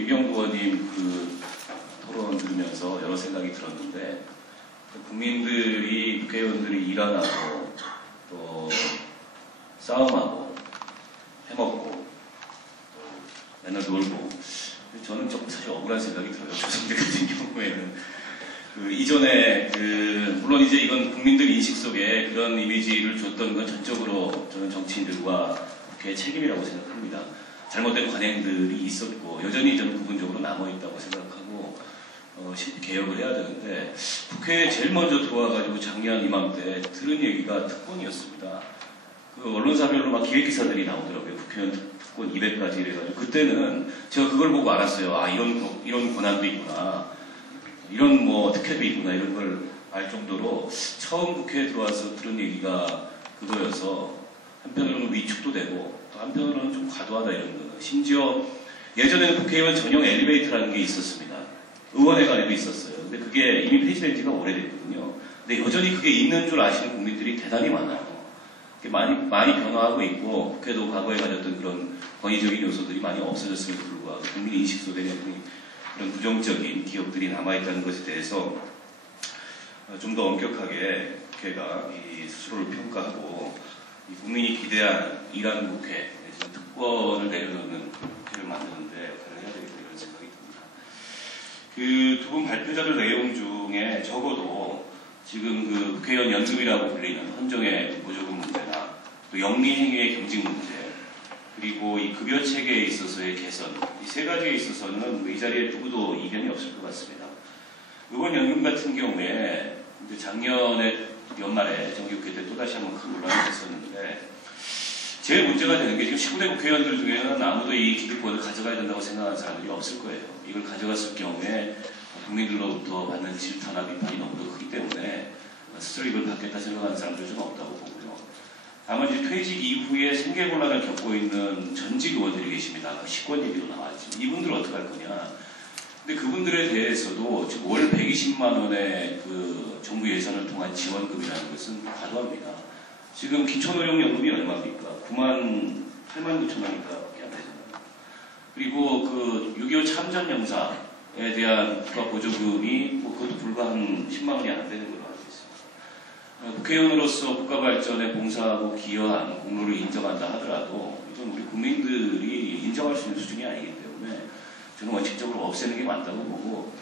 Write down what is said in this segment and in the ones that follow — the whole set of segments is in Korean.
유경부 의원님 그 토론 들으면서 여러 생각이 들었는데, 국민들이, 국회의원들이 일 안 하고 또 싸움하고 해먹고 또 맨날 놀고, 저는 조금 사실 억울한 생각이 들어요. 조성대 같은 경우에는 이전에 물론 이제 이건 국민들 인식 속에 그런 이미지를 줬던 건 전적으로 저는 정치인들과 국회의 책임이라고 생각합니다. 잘못된 관행들이 있었고 여전히 저는 부분적으로 남아있다고 생각하고 개혁을 해야 되는데, 국회에 제일 먼저 들어와가지고 작년 이맘때 들은 얘기가 특권이었습니다. 그 언론사별로 막 기획기사들이 나오더라고요. 국회의원 특권 200가지 이래가지고, 그때는 제가 그걸 보고 알았어요. 아, 이런 권한도 있구나, 이런 뭐 특혜도 있구나, 이런 걸 알 정도로 처음 국회에 들어와서 들은 얘기가 그거여서 한편으로는 위축도 되고 또 한편으로는 좀 과도하다 이런 거. 심지어 예전에는 국회의원 전용 엘리베이터라는 게 있었습니다. 의원회관에도 있었어요. 근데 그게 이미 폐지된 지가 오래됐거든요. 근데 여전히 그게 있는 줄 아시는 국민들이 대단히 많아요. 많이 변화하고 있고, 국회도 과거에 가졌던 그런 권위적인 요소들이 많이 없어졌음에도 불구하고 국민 인식 속에는 그런 부정적인 기억들이 남아있다는 것에 대해서 좀 더 엄격하게 국회가 스스로를 평가하고 국민이 기대한 일하는 국회, 특권을 내려놓는 국회를 만드는데 역할을 해야 되겠다, 이런 생각이 듭니다. 그 두 분 발표자들 내용 중에 적어도 지금 그 국회의원 연금이라고 불리는 헌정의 보조금 문제나 또 영리행위의 경직 문제, 그리고 이 급여 체계에 있어서의 개선, 이 세 가지에 있어서는 이 자리에 누구도 이견이 없을 것 같습니다. 의원 연금 같은 경우에 작년에 연말에 정기국회 때 또다시 한번 큰 논란이 있었는데, 제일 문제가 되는 게 지금 19대 국회의원들 중에는 아무도 이 기득권을 가져가야 된다고 생각하는 사람들이 없을 거예요. 이걸 가져갔을 경우에 국민들로부터 받는 질타나 비판이 너무 크기 때문에 스스로 이걸 받겠다 생각하는 사람들은 좀 없다고 보고요. 다만 이제 퇴직 이후에 생계곤란을 겪고 있는 전직 의원들이 계십니다. 식권 얘기도 나왔지. 이분들 어떻게 할 거냐. 근데 그분들에 대해서도 지금 월 120만 원의 그 정부 예산을 통한 지원금이라는 것은 과도합니다. 지금 기초노령연금이 얼마입니까? 8만 9천 원인가밖에 안 되잖아요. 그리고 그 6.25 참전영사에 대한 국가 보조금이 그것도 불과 한 10만 원이 안 되는 걸로 알고 있습니다. 국회의원으로서 국가 발전에 봉사하고 기여한 공로를 인정한다 하더라도 이건 우리 국민들이 인정할 수 있는 수준이 아니기 때문에 저는 원칙적으로 없애는 게 맞다고 보고,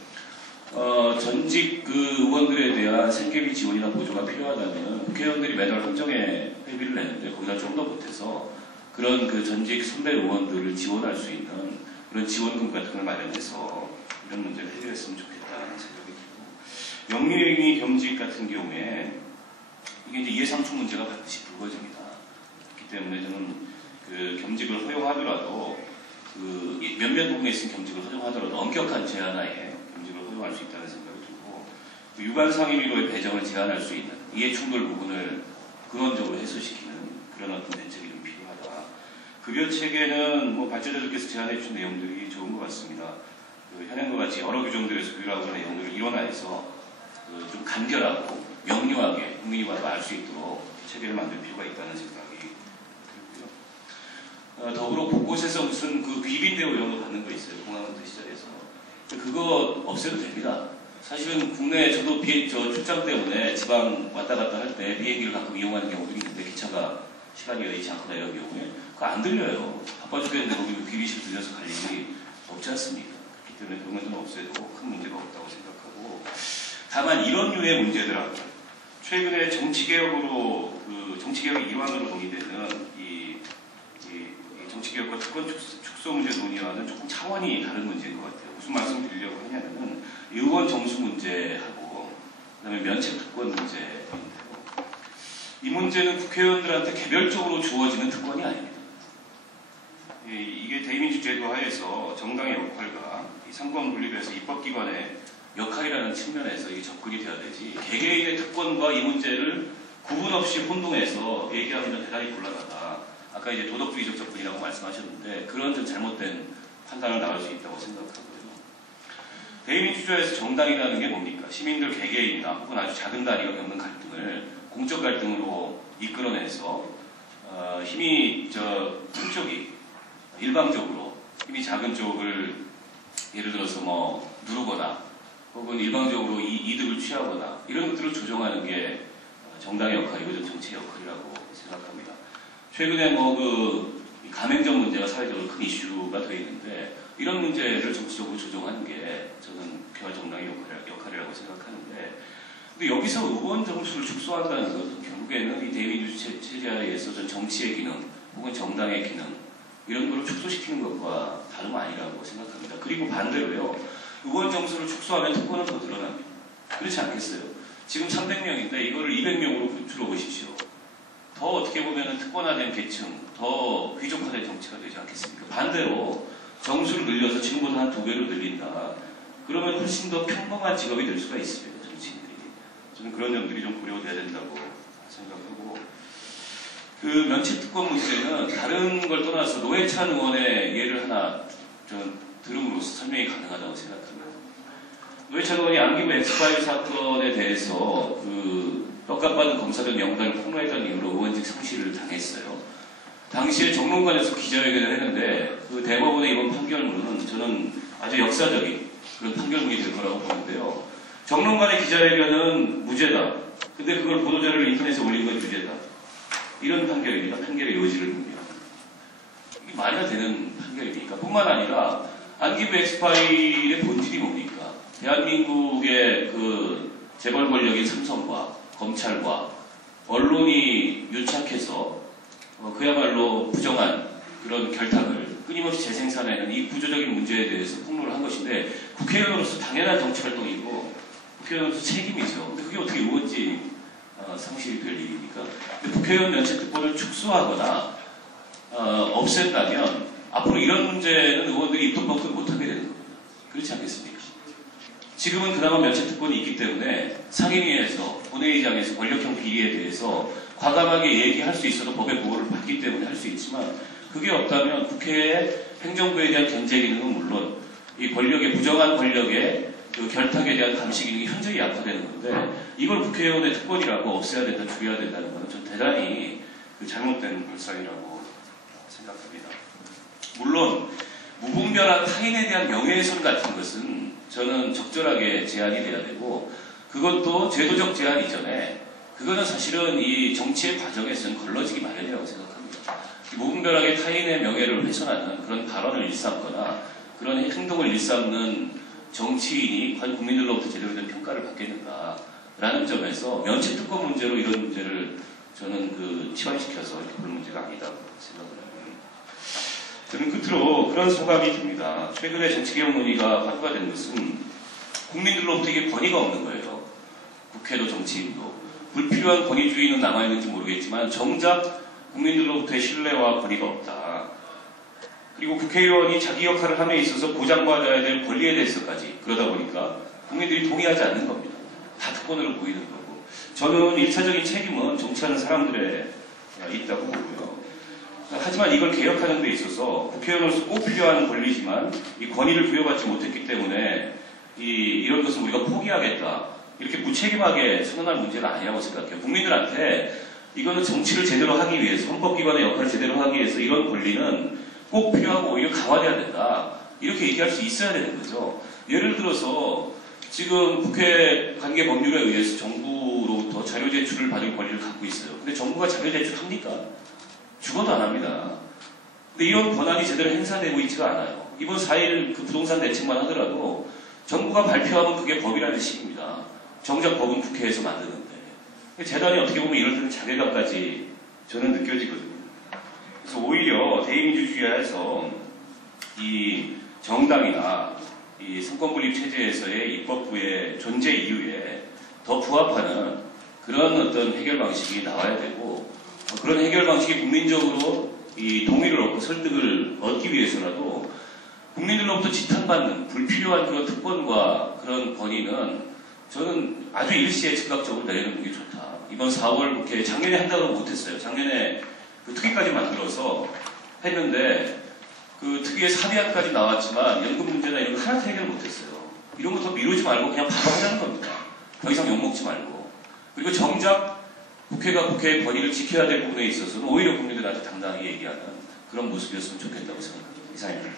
전직 그 의원들에 대한 생계비 지원이나 보조가 필요하다면 국회의원들이 매달 헌정에 회비를 내는데 거기다 좀 더 보태서 그런 그 전직 선배 의원들을 지원할 수 있는 그런 지원금 같은 걸 마련해서 이런 문제를 해결했으면 좋겠다는 생각이 들고, 영리행위 겸직 같은 경우에 이게 이제 이해상충 문제가 반드시 불거집니다. 그렇기 때문에 저는 그 겸직을 허용하더라도 그 몇몇 부분에 있으면 겸직을 허용하더라도 엄격한 제한하에 겸직을 허용할 수 있다는 생각이 들고, 유관 상임위로의 배정을 제한할 수 있는 이해 충돌 부분을 근원적으로 해소시키는 그런 어떤 대책이 좀 필요하다. 급여 체계는 뭐 발제자들께서 제안해 주신 내용들이 좋은 것 같습니다. 현행과 같이 여러 규정들에서 규율하고 있는 내용들을 일원화해서 좀 간결하고 명료하게 국민이 와서 알 수 있도록 체계를 만들 필요가 있다는 생각이 들고요. 더불어 곳곳에서 무슨 그 귀빈대우 이런 거 받는 거 있어요. 공항부터 시작해서. 그거 없애도 됩니다. 사실은 국내 저도 출장 때문에 지방 왔다 갔다 할 때 비행기를 가끔 이용하는 경우들이 있는데, 기차가 시간이 여의치 않거나 이런 경우에 그거 안 들려요. 바빠 죽겠는데 거기 귀빈실 들려서 갈 일이 없지 않습니까? 그렇기 때문에 그런 건 없애도 큰 문제가 없다고 생각하고, 다만 이런 류의 문제들하고 최근에 정치개혁으로 정치개혁의 일환으로 논의되는 정치개혁과 특권 축소 문제 논의와는 조금 차원이 다른 문제인 것 같아요. 무슨 말씀 드리려고 하냐면은 의원 정수 문제하고 그다음에 면책 특권 문제인데요. 이 문제는 국회의원들한테 개별적으로 주어지는 특권이 아닙니다. 이게 대의민주 제도 하에서 정당의 역할과 삼권 분립에서 입법기관의 역할이라는 측면에서 이게 접근이 돼야 되지, 개개인의 특권과 이 문제를 구분 없이 혼동해서 얘기하면 대단히 곤란하다. 아까 이제 도덕주의적 접근이라고 말씀하셨는데 그런 좀 잘못된 판단을 나올 수 있다고 생각하고요. 대의민주주의에서 정당이라는 게 뭡니까? 시민들 개개인이나 혹은 아주 작은 단위가 겪는 갈등을 공적 갈등으로 이끌어내서 힘이 큰 쪽이 일방적으로 힘이 작은 쪽을 예를 들어서 뭐 누르거나 혹은 일방적으로 이득을 취하거나 이런 것들을 조정하는 게 정당의 역할이고 정치의 역할이라고 생각합니다. 최근에 뭐 그 가맹점 문제가 사회적으로 큰 이슈가 되어 있는데 이런 문제를 정치적으로 조정하는 게 저는 국회와 정당의 역할이라고 생각하는데 근데 여기서 의원 정수를 축소한다는 것은 결국에는 이 대의민주주의 체제하에서 정치의 기능 혹은 정당의 기능 이런 거를 축소시키는 것과 다름 아니라고 생각합니다. 그리고 반대로요. 의원 정수를 축소하면 특권은 더 늘어납니다. 그렇지 않겠어요? 지금 300명인데 이거를 200명으로 줄여보십시오. 더 어떻게 보면 특권화된 계층, 더 귀족화된 정치가 되지 않겠습니까? 반대로 정수를 늘려서 지금보다 한 2배로 늘린다. 그러면 훨씬 더 평범한 직업이 될 수가 있습니다. 정치인들이. 저는 그런 점들이 좀 고려돼야 된다고 생각하고 그 면책특권 문제는 다른 걸 떠나서 노회찬 의원의 예를 하나 좀 들음으로써 설명이 가능하다고 생각합니다. 노회찬 의원이 안기부 엑스파일 사건에 대해서 그 떡값받은 검사들 명단을 폭로했던 이유로 의원직 상실을 당했어요. 당시에 정론관에서 기자회견을 했는데 그 대법원의 이번 판결문은 저는 아주 역사적인 그런 판결문이 될 거라고 보는데요. 정론관의 기자회견은 무죄다. 근데 그걸 보도자료를 인터넷에 올린 건 유죄다. 이런 판결입니다. 판결의 요지를 보면. 이게 말이나 되는 판결입니까? 뿐만 아니라 안기부 엑스파일의 본질이 뭡니까? 대한민국의 그 재벌 권력인 삼성과 검찰과 언론이 유착해서 그야말로 부정한 그런 결탁을 끊임없이 재생산하는 이 구조적인 문제에 대해서 폭로를 한 것인데 국회의원으로서 당연한 정치활동이고 국회의원으로서 책임이죠. 근데 그게 어떻게 의원직 상실이 될 일입니까? 근데 국회의원 면책특권을 축소하거나 없앤다면 앞으로 이런 문제는 의원들이 입도 뻥끗 못하게 되는 겁니다. 그렇지 않겠습니까? 지금은 그나마 면책특권이 있기 때문에 상임위에서 본회의장에서 권력형 비리에 대해서 과감하게 얘기할 수 있어도 법의 보호를 받기 때문에 할 수 있지만 그게 없다면 국회의 행정부에 대한 견제 기능은 물론 이 권력의 부정한 권력의 그 결탁에 대한 감시 기능이 현저히 약화되는 건데 이걸 국회의원의 특권이라고 없애야 된다, 줄여야 된다는 것은 전 대단히 그 잘못된 발상이라고 생각합니다. 물론 무분별한 타인에 대한 명예훼손 같은 것은 저는 적절하게 제한이 돼야 되고 그것도 제도적 제한 이전에 그거는 사실은 이 정치의 과정에서는 걸러지기 마련이라고 생각합니다. 무분별하게 타인의 명예를 훼손하는 그런 발언을 일삼거나 그런 행동을 일삼는 정치인이 과연 국민들로부터 제대로 된 평가를 받겠는가라는 점에서 면책특권 문제로 이런 문제를 저는 그 치환시켜서 볼 문제가 아니다고 생각을 합니다. 저는 끝으로 그런 소감이 듭니다. 최근에 정치개혁 논의가 화두가 된 것은 국민들로부터 이게 권위가 없는 거예요. 국회도 정치인도. 불필요한 권위주의는 남아있는지 모르겠지만 정작 국민들로부터의 신뢰와 권위가 없다. 그리고 국회의원이 자기 역할을 함에 있어서 보장받아야 될 권리에 대해서까지 그러다 보니까 국민들이 동의하지 않는 겁니다. 다 특권으로 보이는 거고. 저는 1차적인 책임은 정치하는 사람들에 있다고 보고요. 하지만 이걸 개혁하는 데 있어서 국회의원으로서 꼭 필요한 권리지만 이 권위를 부여받지 못했기 때문에 이런 것은 우리가 포기하겠다. 이렇게 무책임하게 선언할 문제는 아니라고 생각해요. 국민들한테 이거는 정치를 제대로 하기 위해서 헌법기관의 역할을 제대로 하기 위해서 이런 권리는 꼭 필요하고 오히려 강화돼야 된다. 이렇게 얘기할 수 있어야 되는 거죠. 예를 들어서 지금 국회 관계 법률에 의해서 정부로부터 자료 제출을 받을 권리를 갖고 있어요. 근데 정부가 자료 제출합니까? 죽어도 안 합니다. 근데 이런 권한이 제대로 행사되고 있지가 않아요. 이번 4일 그 부동산 대책만 하더라도 정부가 발표하면 그게 법이라는 식입니다. 정작 법은 국회에서 만드는데. 재단이 어떻게 보면 이럴 때는 자괴감까지 저는 느껴지거든요. 그래서 오히려 대의민주주의하에서 이 정당이나 이 선권분립 체제에서의 입법부의 존재 이유에 더 부합하는 그런 어떤 해결 방식이 나와야 되고 그런 해결 방식이 국민적으로 이 동의를 얻고 설득을 얻기 위해서라도 국민들로부터 지탄받는 불필요한 그런 특권과 그런 권위는 저는 아주 일시에 즉각적으로 내려놓는 게 좋다. 이번 4월 국회 작년에 한다고 못했어요. 작년에 그 특위까지 만들어서 했는데 그 특위에 사대안까지 나왔지만 연금 문제나 이런 거 하나도 해결 못했어요. 이런 거 더 미루지 말고 그냥 바로 하자는 겁니다. 더 이상 욕먹지 말고. 그리고 정작 국회가 국회의 권위를 지켜야 될 부분에 있어서는 오히려 국민들한테 당당히 얘기하는 그런 모습이었으면 좋겠다고 생각합니다. 이상입니다.